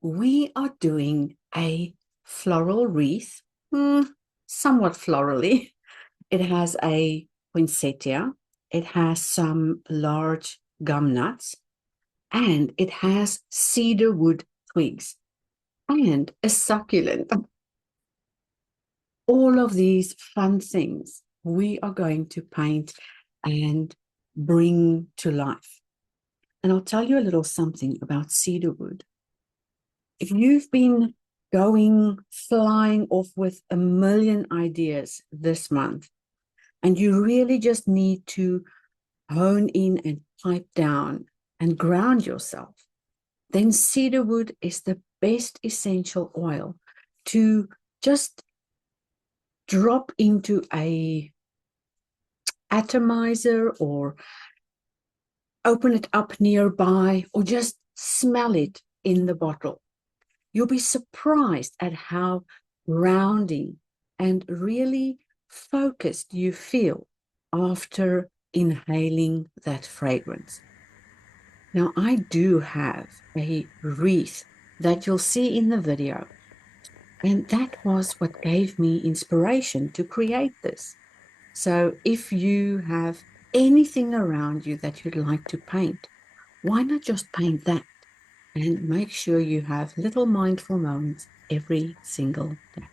we are doing a floral wreath, somewhat florally. It has a poinsettia, it has some large gum nuts, and it has cedarwood twigs and a succulent. All of these fun things we are going to paint and bring to life. And I'll tell you a little something about cedarwood. If you've been flying off with a million ideas this month, and you really just need to hone in and pipe down and ground yourself, then cedarwood is the best essential oil to just drop into a atomizer or open it up nearby or just smell it in the bottle. You'll be surprised at how grounding and really focused you feel after inhaling that fragrance. Now, I do have a wreath that you'll see in the video, and that was what gave me inspiration to create this. So if you have anything around you that you'd like to paint, why not just paint that and make sure you have little mindful moments every single day?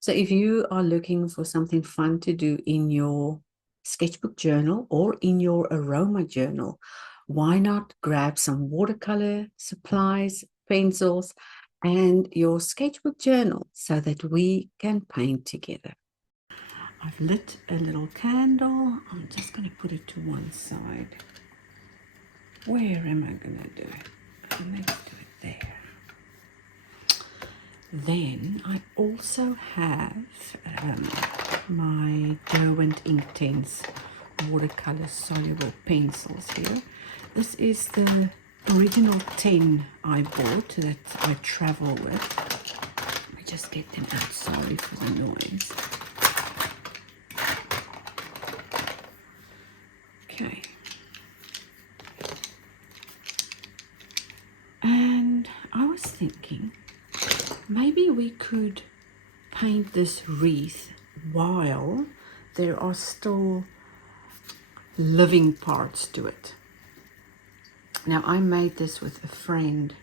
So if you are looking for something fun to do in your sketchbook journal or in your aroma journal, why not grab some watercolor supplies, pencils, and your sketchbook journal so that we can paint together. I've lit a little candle. I'm just going to put it to one side. Where am I going to do it? Let's do it there. Then I also have my Derwent Intense watercolor soluble pencils here. This is the original 10 I bought that I travel with. Let me just get them out, sorry for the noise. Okay. And I was thinking, maybe we could paint this wreath while there are still living parts to it. Now, I made this with a friend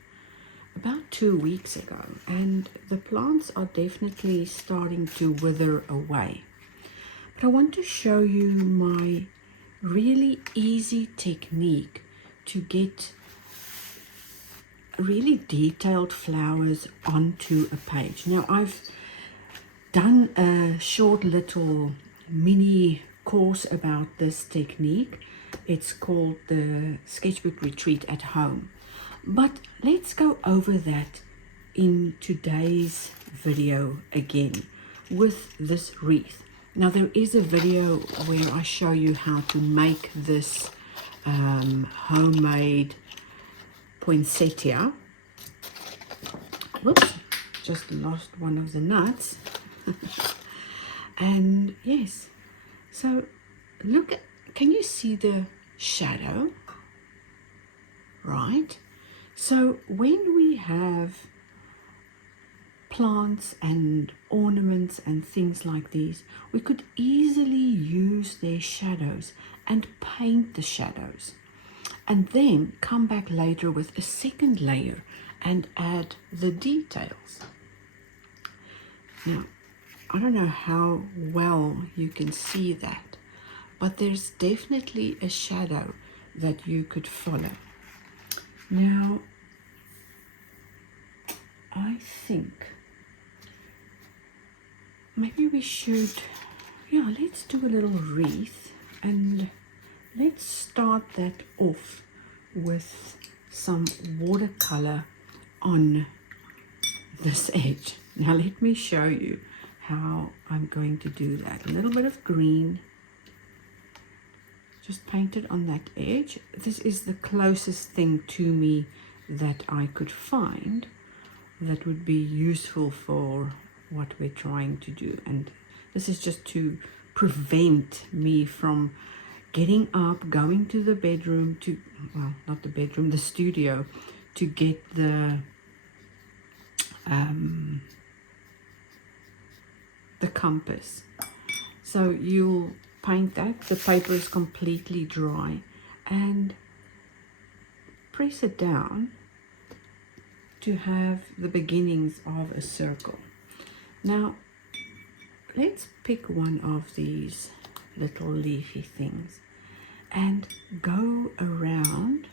about 2 weeks ago, and the plants are definitely starting to wither away. But I want to show you my really easy technique to get really detailed flowers onto a page. Now, I've done a short little mini course about this technique. It's called the Sketchbook Retreat at Home. But let's go over that in today's video again with this wreath. Now, there is a video where I show you how to make this homemade poinsettia. Whoops, just lost one of the nuts. And yes, so look at, can you see the shadow? Right? So when we have plants and ornaments and things like these, we could easily use their shadows and paint the shadows, and then come back later with a second layer and add the details. Now, I don't know how well you can see that, but there's definitely a shadow that you could follow. Now, I think maybe we should, let's do a little wreath, and let's start that off with some watercolor on this edge. Now let me show you how I'm going to do that. A little bit of green, just paint it on that edge. This is the closest thing to me that I could find that would be useful for what we're trying to do. And this is just to prevent me from getting up, going to the bedroom to, well, not the bedroom, the studio, to get the the compass. So you'll paint that. The paper is completely dry, and press it down to have the beginnings of a circle. Now let's pick one of these little leafy things and go around.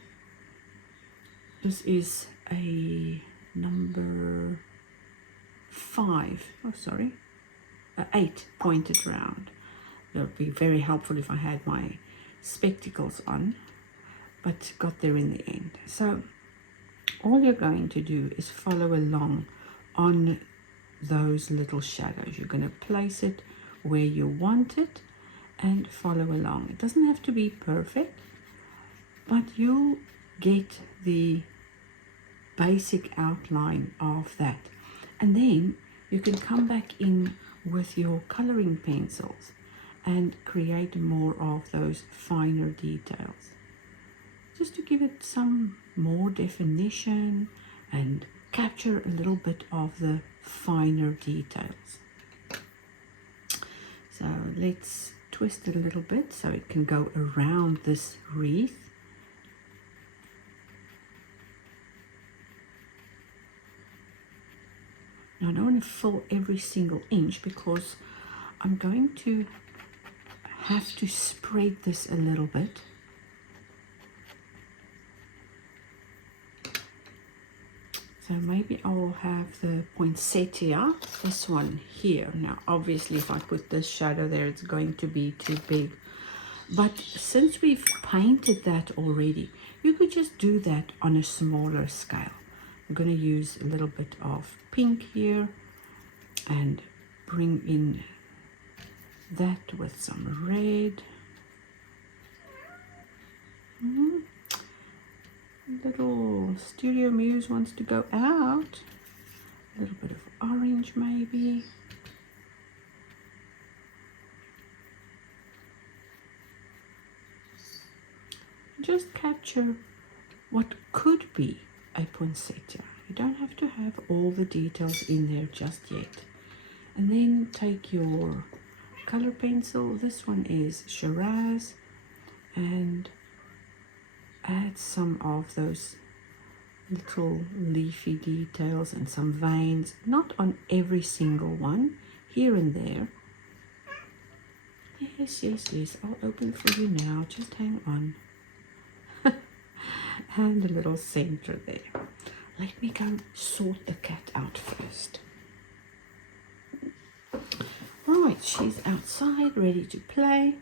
This is a number 8 pointed round. It would be very helpful if I had my spectacles on, but got there in the end. So all you're going to do is follow along on those little shadows. You're going to place it where you want it and follow along. It doesn't have to be perfect, but you'll get the basic outline of that. And then you can come back in with your coloring pencils and create more of those finer details, just to give it some more definition and capture a little bit of the finer details. So let's twist it a little bit so it can go around this wreath. Now I don't want to fill every single inch because I'm going to have to spread this a little bit. So maybe I'll have the poinsettia, this one here. Now obviously if I put this shadow there, it's going to be too big. But since we've painted that already, you could just do that on a smaller scale. I'm going to use a little bit of pink here and bring in that with some red. Little Studio Muse wants to go out. A little bit of orange maybe. Just capture what could be a poinsettia. You don't have to have all the details in there just yet. And then take your color pencil. This one is Shiraz, and add some of those little leafy details and some veins, not on every single one, here and there. Yes, I'll open for you now, just hang on. And a little center there. Let me go sort the cat out first. Right, she's outside ready to play.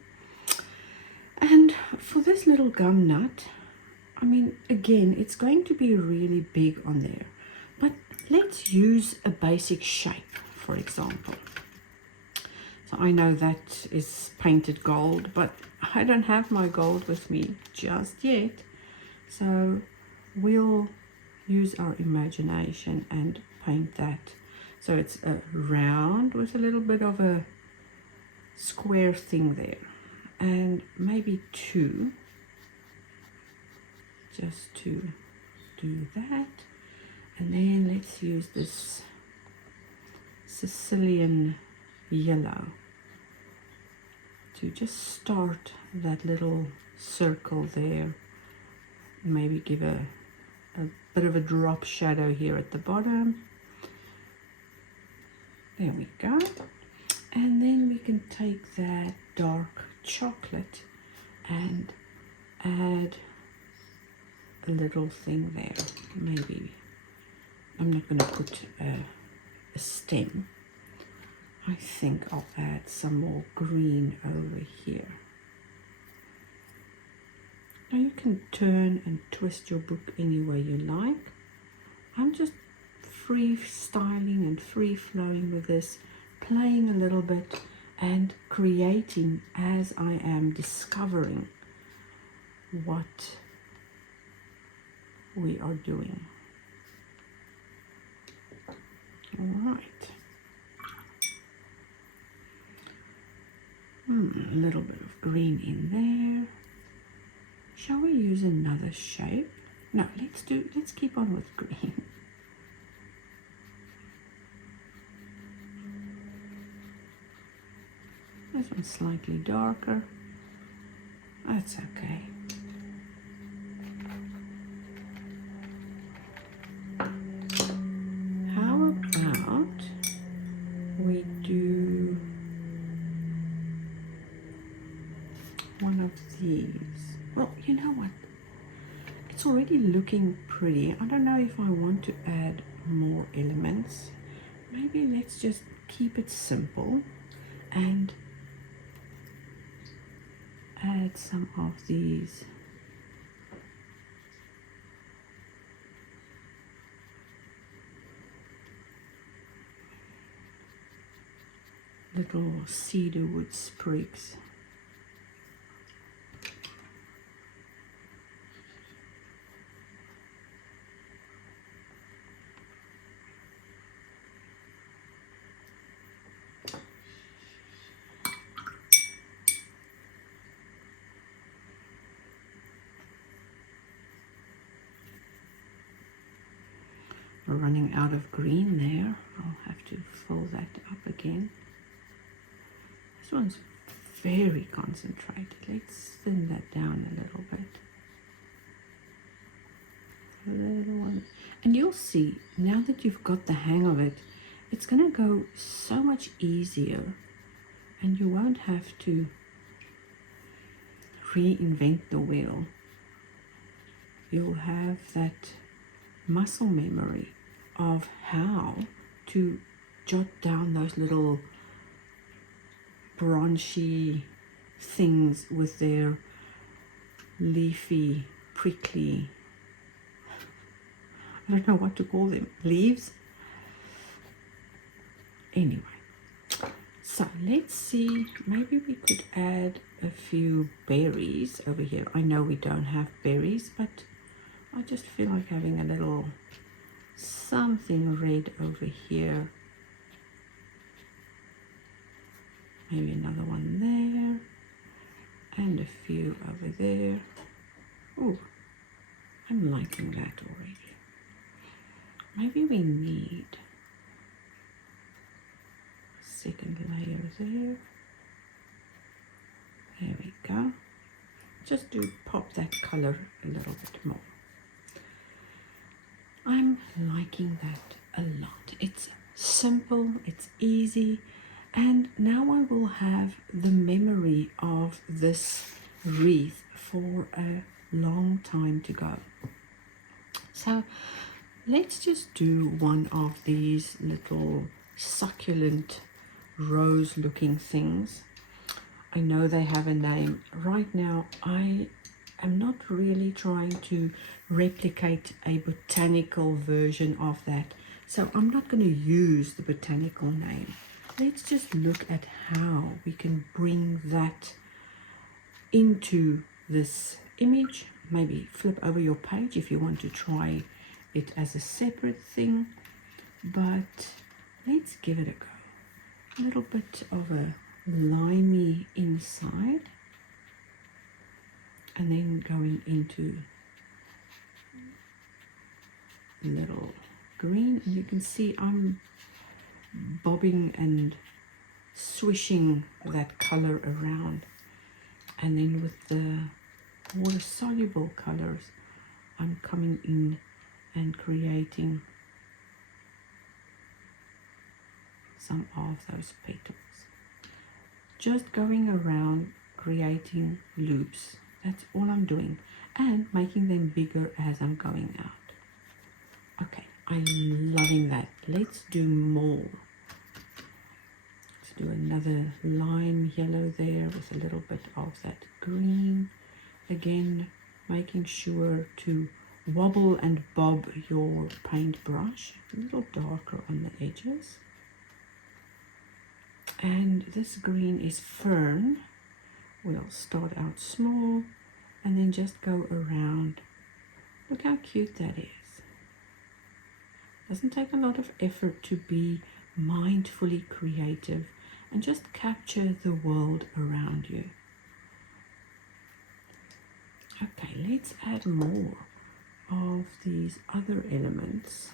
And for this little gum nut, I mean, again, it's going to be really big on there, but let's use a basic shape, for example. So I know that is painted gold, but I don't have my gold with me just yet. So we'll use our imagination and paint that. So it's a round with a little bit of a square thing there, and maybe 2. Just to do that. And then let's use this Sicilian yellow to just start that little circle there. Maybe give a bit of a drop shadow here at the bottom. There we go. And then we can take that dark chocolate and add a little thing there. Maybe I'm not going to put a stem. I think I'll add some more green over here. Now you can turn and twist your book any way you like. I'm just freestyling and free-flowing with this, playing a little bit and creating as I am discovering what we are doing. All right. A little bit of green in there. Shall we use another shape? No, let's keep on with green. This one's slightly darker. That's okay. How about we do one of these? Well, you know what? It's already looking pretty. I don't know if I want to add more elements. Maybe let's just keep it simple and add some of these little cedarwood sprigs. We're running out of green there. I'll have to fill that up again. This one's very concentrated. Let's thin that down a little bit. A little one. And you'll see, now that you've got the hang of it, it's going to go so much easier and you won't have to reinvent the wheel. You'll have that muscle memory of how to jot down those little branchy things with their leafy, prickly, I don't know what to call them, leaves. Anyway, so let's see, maybe we could add a few berries over here. I know we don't have berries, but I just feel like having a little something red over here. Maybe another one there, and a few over there. Oh, I'm liking that already. Maybe we need a second layer there. There we go. Just to pop that color a little bit more. I'm liking that a lot. It's simple, it's easy, and now I will have the memory of this wreath for a long time to go. So let's just do one of these little succulent rose looking things. I know they have a name. Right now I am not really trying to replicate a botanical version of that, so I'm not going to use the botanical name. Let's just look at how we can bring that into this image. Maybe flip over your page if you want to try it as a separate thing, but let's give it a go. A little bit of a limey inside, and then going into little green, and you can see I'm bobbing and swishing that color around, and then with the water soluble colors I'm coming in and creating some of those petals, just going around creating loops. That's all I'm doing, and making them bigger as I'm going out. Okay, I'm loving that. Let's do more. Let's do another lime yellow there with a little bit of that green. Again, making sure to wobble and bob your paintbrush, a little darker on the edges. And this green is fern. We'll start out small and then just go around. Look how cute that is. Doesn't take a lot of effort to be mindfully creative and just capture the world around you. Okay, let's add more of these other elements.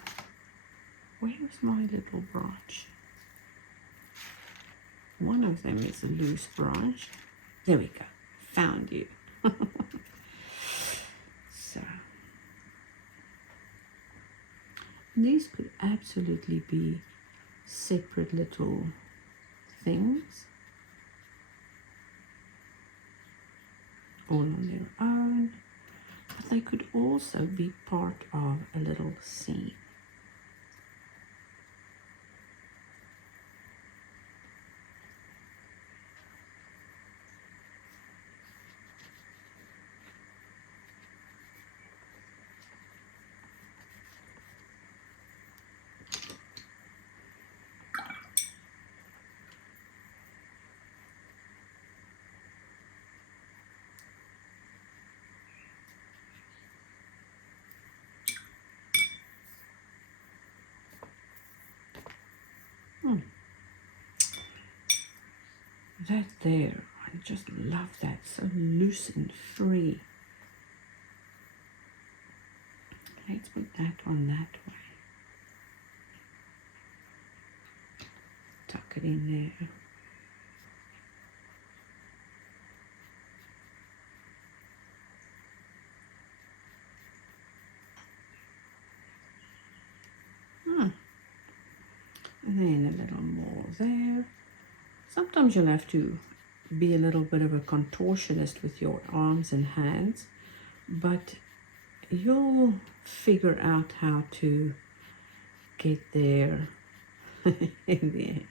Where's my little branch? one of them is a loose branch. There we go, found you. So these could absolutely be separate little things, all on their own, but they could also be part of a little scene. That there, I just love that, so loose and free. Let's put that one that way. Tuck it in there. And then a little more there. Sometimes you'll have to be a little bit of a contortionist with your arms and hands, but you'll figure out how to get there in the end.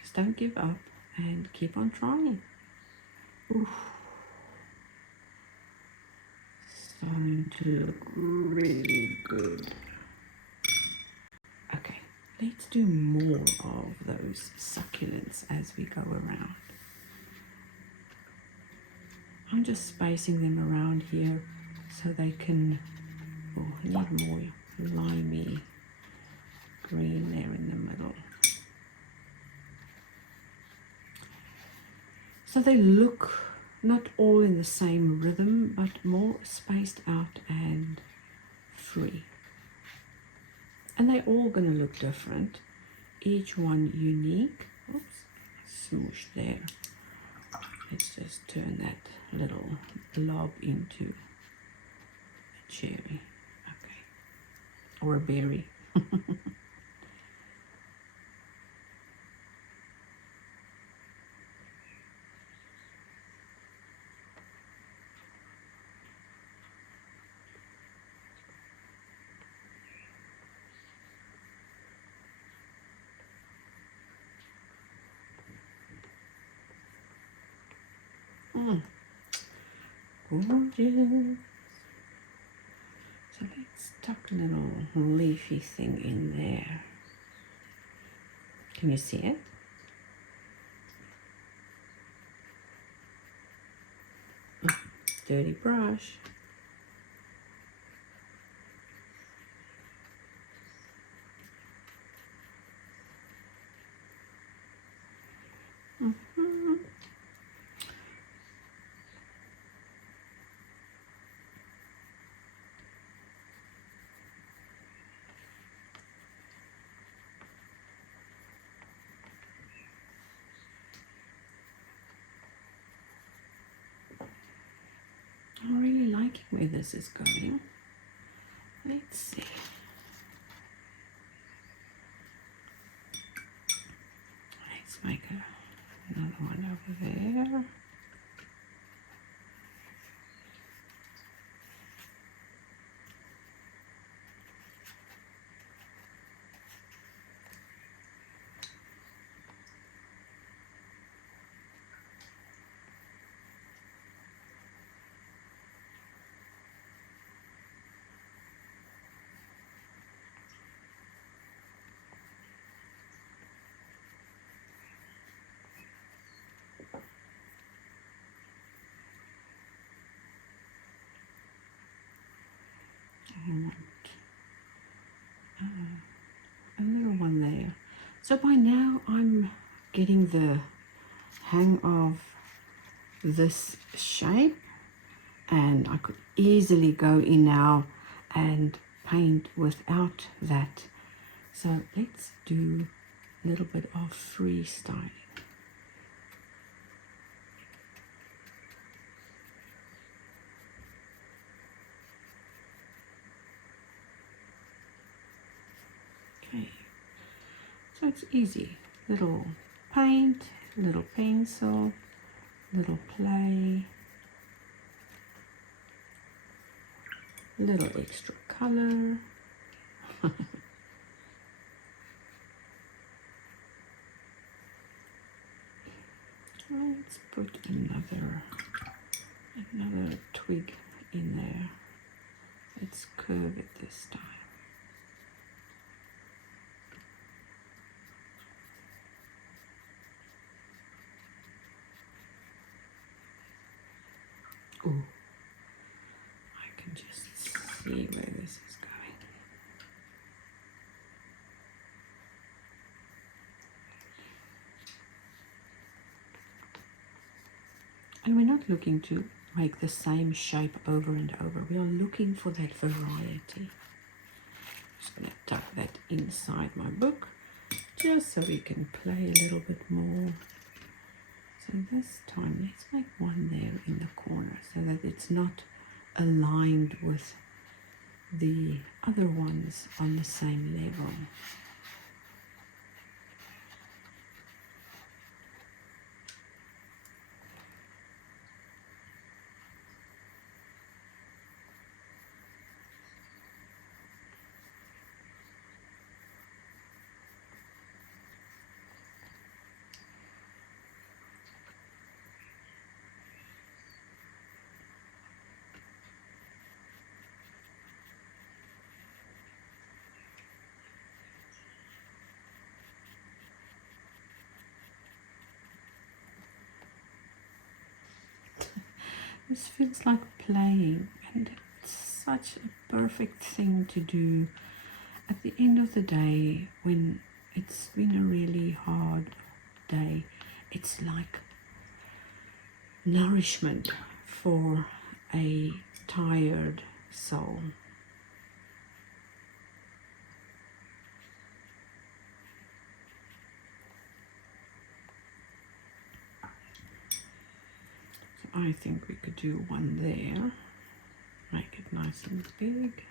Just don't give up and keep on trying. Oof. Starting to look really good. Okay, let's do more of those succulents as we go around. I'm just spacing them around here so they can, oh, I need more limey green there in the middle. So they look not all in the same rhythm, but more spaced out and free. And they're all going to look different, each one unique. Oops, smoosh there. Let's just turn that little blob into a cherry, okay, or a berry. Gorgeous. So let's tuck a little leafy thing in there. Can you see it? Dirty brush. I'm really liking where this is going. Let's see. Let's make another one over there. A little one there. So by now I'm getting the hang of this shape, and I could easily go in now and paint without that So let's do a little bit of freestyle. Okay, so it's easy. Little paint, little pencil, little play, little extra color. Let's put another twig in there. Let's curve it this time. Oh, I can just see where this is going. And we're not looking to make the same shape over and over. We are looking for that variety. Just going to tuck that inside my book, just so we can play a little bit more. So this time, let's make one there in the corner so that it's not aligned with the other ones on the same level. This feels like playing, and it's such a perfect thing to do at the end of the day when it's been a really hard day. It's like nourishment for a tired soul. I think we could do one there, make it nice and big.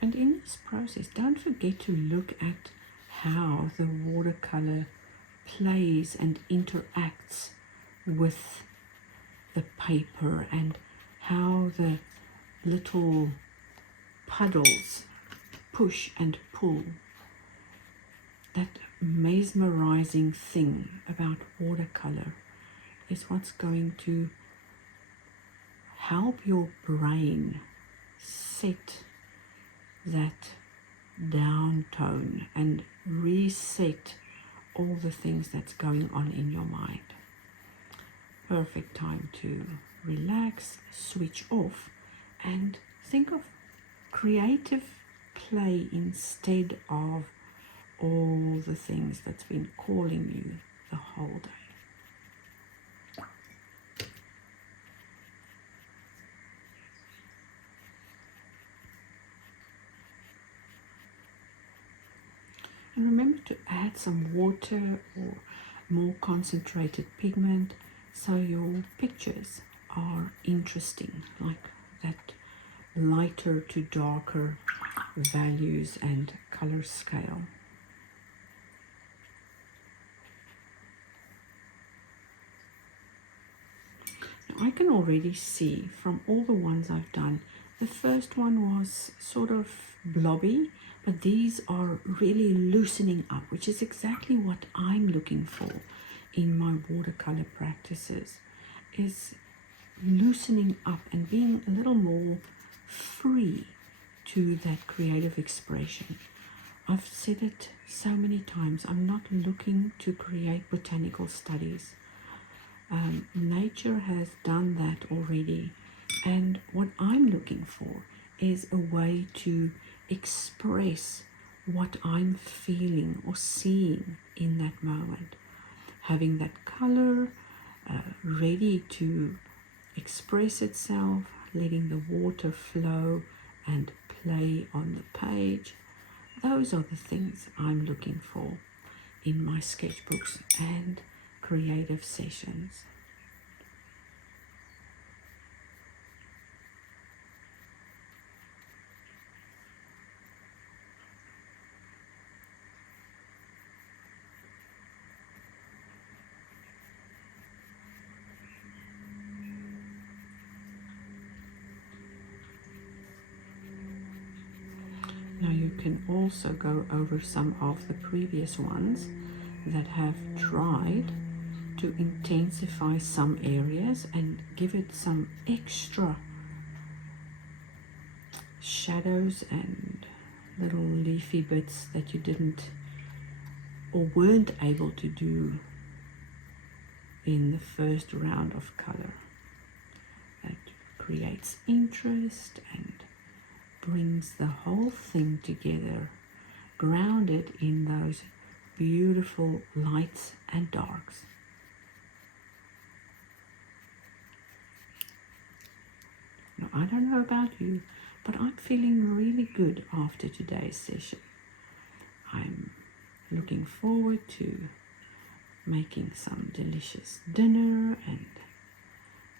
And in this process, don't forget to look at how the watercolor plays and interacts with the paper and how the little puddles push and pull. That mesmerizing thing about watercolor is what's going to help your brain set that down tone and reset all the things that's going on in your mind. Perfect time to relax, switch off, and think of creative play instead of all the things that's been calling you the whole day. And remember to add some water or more concentrated pigment so your pictures are interesting, like that lighter to darker values and color scale. I can already see from all the ones I've done, the first one was sort of blobby, but these are really loosening up, which is exactly what I'm looking for in my watercolor practices, is loosening up and being a little more free to that creative expression. I've said it so many times, I'm not looking to create botanical studies. Nature has done that already, and what I'm looking for is a way to express what I'm feeling or seeing in that moment, having that color ready to express itself, letting the water flow and play on the page. Those are the things I'm looking for in my sketchbooks and creative sessions. Now you can also go over some of the previous ones that have tried to intensify some areas and give it some extra shadows and little leafy bits that you didn't or weren't able to do in the first round of color. That creates interest and brings the whole thing together, grounded in those beautiful lights and darks. Now, I don't know about you, but I'm feeling really good after today's session. I'm looking forward to making some delicious dinner and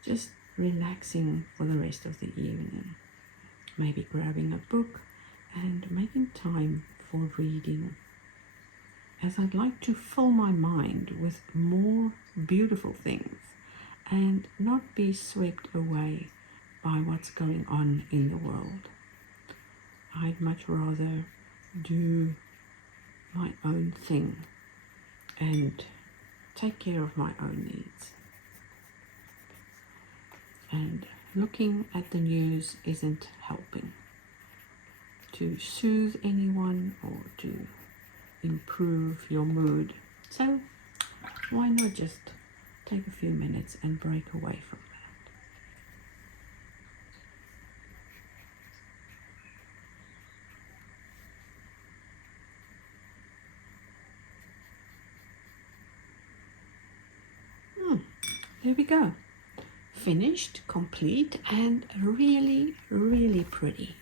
just relaxing for the rest of the evening. Maybe grabbing a book and making time for reading, as I'd like to fill my mind with more beautiful things and not be swept away by what's going on in the world. I'd much rather do my own thing and take care of my own needs. And looking at the news isn't helping to soothe anyone or to improve your mood. So why not just take a few minutes and break away from that? There we go. Finished, complete, and really, really pretty.